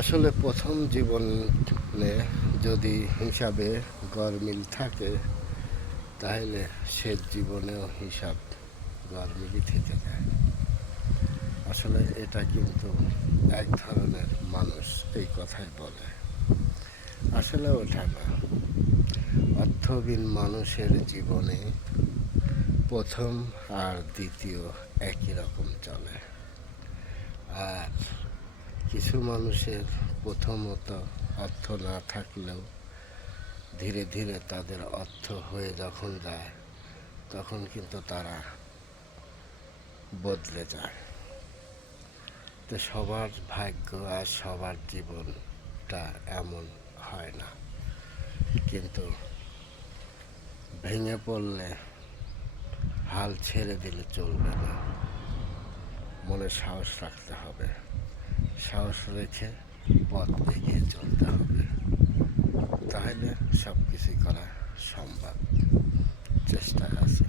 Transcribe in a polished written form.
আসলে প্রথম জীবনে যদি হিসাবে গরমিল থাকে, তাহলে শেষ জীবনেও হিসাব গরমিলই থেকে যায়। আসলে এটা কিন্তু এক ধরনের মানুষ এই কথাই বলে। আসলে ওঠা না। অর্থহীন মানুষের জীবনে প্রথম আর দ্বিতীয় একই রকম চলে। আর কিছু মানুষের প্রথমত অর্থ না থাকলেও ধীরে ধীরে তাদের অর্থ হয়ে যখন যায়, তখন কিন্তু তারা বদলে যায়। তো সবার ভাগ্য আর সবার জীবনটা এমন হয় না, কিন্তু ভেঙে পড়লে হাল ছেড়ে দিলে চলবে না। মনে সাহস রাখতে হবে, সাহস রেখে পথ এগিয়ে চলতে হবে, তাহলে সব কিছুই করা সম্ভব। চেষ্টায় আছি।